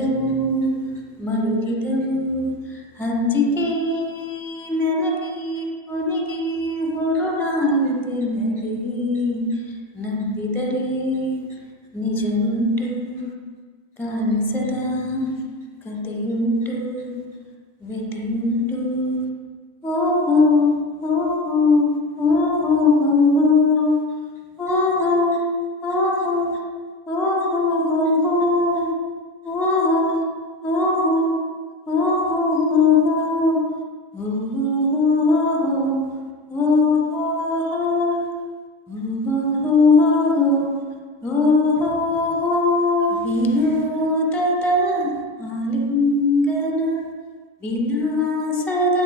ಕರಗಿದವು ಮರುಗಿದವು ಹಂಚಿಕೆ ನನಗೆ ಕೊನೆಗೆ ಹೊರಡಾಯಿತೆನಗೆ ನಂಬಿದರೆ ನಿಜವುಂಟು ಕಾಣಿಸದ ಕಥೆಯುಂಟು ವ್ಯಥೆಯುಂಟು ಓ ಓ ಓ ವಿನೋದದ ಆಲಿಂಗನ ವಿಲಾಸದ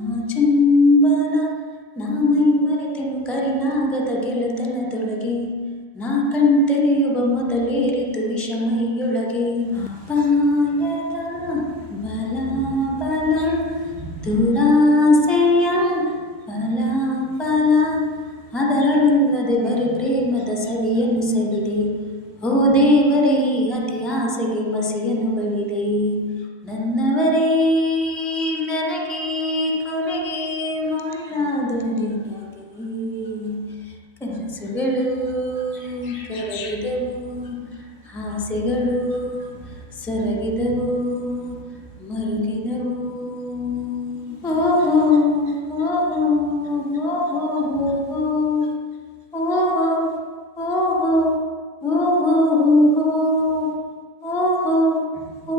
ಆಚುಂಬನ ನಾ ಮೈ ಮರೆತೆನು ಕರಿನಾಗದ ಗೆಳೆತನದೊಳಗೆ ನಾ ಕಣ್ತೆರೆಯುವ ಮೊದಲೇರಿತು ವಿಷಮೈಯೊಳಗೆ ಅಪಾಯದ ಬಲ ಬಲ ದುರಾಸೆಯ ಫಲ ಫಲ ಅದರಲ್ಲದೆ ಬರೀ ಪ್ರೇಮದ ಸವಿಯನ್ನು ಸವಿದೆ ಓ ದೇವರೇ ಅತಿ ಆಸೆಗೆ ಪಸಿಯನ್ನು ಬಳಿದೆ ನನ್ನವರೇ ನನಗೆ ಕೊನೆಗೆ ಮುಳ್ಳಾದರೆ ಕನಸುಗಳು ಕರಗಿದವು ಆಸೆಗಳು ಸೊರಗಿದವು ಮರುಗಿದವು ಓ ಓ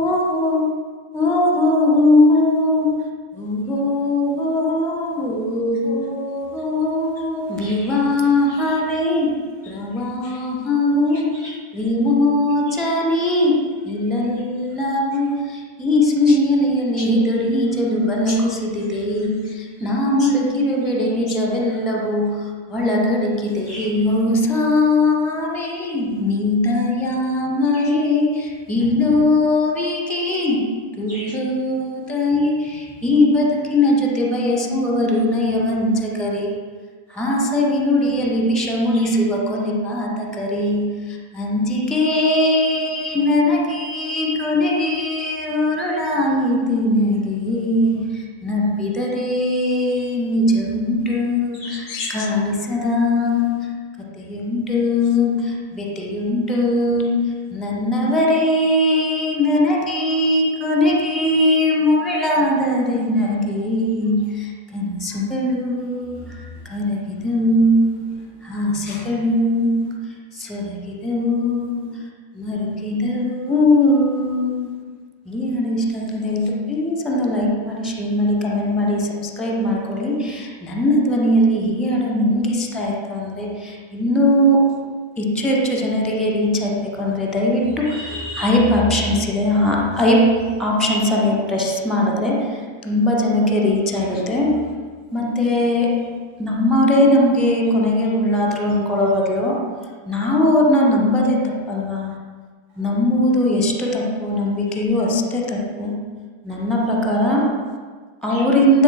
ವಿವಾಹವೇ ಪ್ರವಾಹವು ವಿಮೋಚನೆ ಇಲ್ಲಲ್ಲವು ಈ ಸುಳಿಯಲೆಯಲ್ಲಿ ದೊರೀಚಲು ಬಲ ಕುಸಿದಿದೆ ನಾ ಮುಳುಗಿರುವೆಡೆ ನಿಜವೆಲ್ಲವೂ ಒಳಗಡಕಿದೆ ಸಾವೇ ನಿದಯಾಮಯೇ ಈ ನೋವಿಗೆ ತುರುದೈ ಈ ಬದುಕಿನ ಜೊತೆ ಬಯಸುವವರು ನಯವಂಚಕರೇ ಹಾಸವಿ ನುಡಿಯಲ್ಲಿ ವಿಷ ಮುನಿಸುವ ಕೊನೆ ಪಾತಕರೇ ಅಂಜಿಕೆ ನನಗೆ ಕೊನೆಗೆ ಹೊರಡಾಯಿತೆನಗೆ ನಂಬಿದರೆ ನಿಜವುಂಟು ಕಾಣಿಸದ ಕಥೆಯುಂಟು ವ್ಯಥೆಯುಂಟು ನನ್ನವರೇ ನನಗೆ ಕೊನೆಗೆ ಮುಳ್ಳಾದರೆ ನಗೆ ಕನಸುಗಳು ಕರಗಿದವು ಆಸೆಗಳು ಸೊರಗಿದವು ಮರುಗಿದವು. ಈ ಹಾಡು ಇಷ್ಟ ಆದರೆ ದಯವಿಟ್ಟು ಪ್ಲೀಸ್ ಒಂದು ಲೈಕ್ ಮಾಡಿ, ಶೇರ್ ಮಾಡಿ, ಕಮೆಂಟ್ ಮಾಡಿ, ಸಬ್ಸ್ಕ್ರೈಬ್ ಮಾಡಿಕೊಳ್ಳಿ. ನನ್ನ ಧ್ವನಿಯಲ್ಲಿ ಈ ಹಾಡು ನಿಮ್ಗೆ ಇಷ್ಟ ಆಯಿತು ಅಂದರೆ ಇನ್ನೂ ಹೆಚ್ಚು ಹೆಚ್ಚು ಜನರಿಗೆ ರೀಚ್ ಆಗಬೇಕು ಅಂದರೆ ದಯವಿಟ್ಟು ಹೈಪ್ ಆಪ್ಷನ್ಸ್ ಇದೆ, ಆ ಹೈಪ್ ಆಪ್ಷನ್ಸಲ್ಲಿ ಪ್ರೆಸ್ ಮಾಡಿದ್ರೆ ತುಂಬ ಜನಕ್ಕೆ ರೀಚ್ ಆಗುತ್ತೆ. ಮತ್ತು ನಮ್ಮವರೇ ನಮಗೆ ಕೊನೆಗೆ ಮುಳ್ಳಾದರು ಅಂದ್ಕೊಳ್ಳೋ ಬದಲು ನಾವು ಅವ್ರನ್ನ ನಂಬೋದೇ ತಪ್ಪಲ್ವಾ? ನಂಬುವುದು ಎಷ್ಟು ತಪ್ಪು, ನಂಬಿಕೆಯೂ ಅಷ್ಟೇ ತಪ್ಪು. ನನ್ನ ಪ್ರಕಾರ ಅವರಿಂದ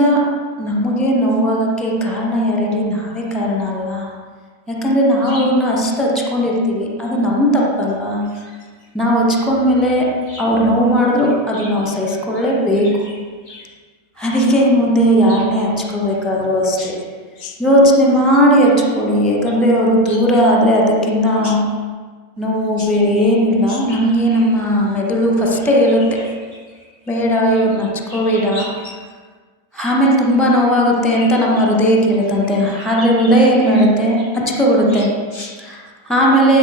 ನಮಗೆ ನೋವಾಗೋಕ್ಕೆ ಕಾರಣ ಯಾರೇಳಿ ನಾವೇ ಕಾರಣ ಅಲ್ವಾ? ಯಾಕಂದರೆ ನಾವು ಅವ್ರನ್ನ ಅಷ್ಟು ಹಚ್ಕೊಂಡಿರ್ತೀವಿ, ಅದು ನಮ್ಮ ತಪ್ಪಲ್ವಾ? ನಾವು ಹಚ್ಕೊಂಡ್ಮೇಲೆ ಅವ್ರು ನೋವು ಮಾಡಿದ್ರು ಅದು ನಾವು ಸಹಿಸ್ಕೊಳ್ಳೇಬೇಕು. ಅದಕ್ಕೆ ಮುಂದೆ ಯಾರನ್ನೇ ಹಚ್ಕೋಬೇಕಾದ್ರೂ ಅಷ್ಟೇ ಯೋಚನೆ ಮಾಡಿ ಹಚ್ಕೊಳ್ಳಿ. ಯಾಕಂದರೆ ಅವರು ದೂರ ಆದರೆ ಅದಕ್ಕಿಂತ ನೋವು ಬೇರೆ ಏನಿಲ್ಲ. ನಮಗೆ ನಮ್ಮ ಮೆದುಳು ಫಸ್ಟೇ ಹೇಳುತ್ತೆ, ಬೇಡ ಇವ್ರನ್ನ ಹಚ್ಕೋಬೇಡ, ಆಮೇಲೆ ತುಂಬ ನೋವಾಗುತ್ತೆ ಅಂತ ನಮ್ಮ ಹೃದಯ ಕೇಳುತ್ತಂತೆ. ಆದರೆ ಹೃದಯ ಏನು ಮಾಡುತ್ತೆ, ಹಚ್ಕೊಬಿಡುತ್ತೆ. ಆಮೇಲೆ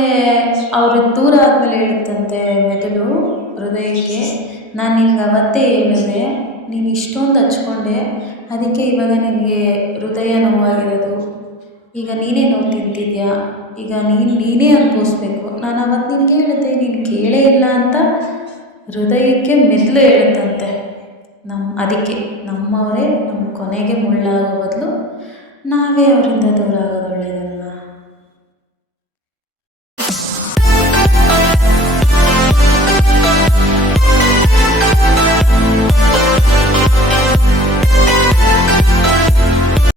ಅವರು ದೂರ ಆದಮೇಲೆ ಹೇಳುತ್ತಂತೆ ಮೆದುಳು ಹೃದಯಕ್ಕೆ, ನಾನು ನಿನ್ಗೆ ಅವತ್ತೇ ಹೇಳಿದೆ, ನೀನು ಇಷ್ಟೊಂದು ಹಚ್ಕೊಂಡೆ, ಅದಕ್ಕೆ ಇವಾಗ ನಿನಗೆ ಹೃದಯ ನೋವಾಗಿರೋದು, ಈಗ ನೀನೇ ನೋವು ತಿಂತಿದ್ಯಾ, ಈಗ ನೀನೇ ಅನುಭವಿಸ್ಬೇಕು. ನಾನು ಅವತ್ತು ನಿನಗೆ ಹೇಳಿದೆ, ನೀನು ಕೇಳೇ ಇಲ್ಲ ಅಂತ ಹೃದಯಕ್ಕೆ ಮೆದುಳು ಹೇಳುತ್ತಂತೆ. ಅದಕ್ಕೆ ನಮ್ಮವರೇ ನಮ್ಮ ಕೊನೆಗೆ ಮುಳ್ಳಾಗೋ ಬದಲು ನಾವೇ ಅವರಿಂದ ದೂರ ಆಗೋದು ಒಳ್ಳೆಯದಲ್ಲ.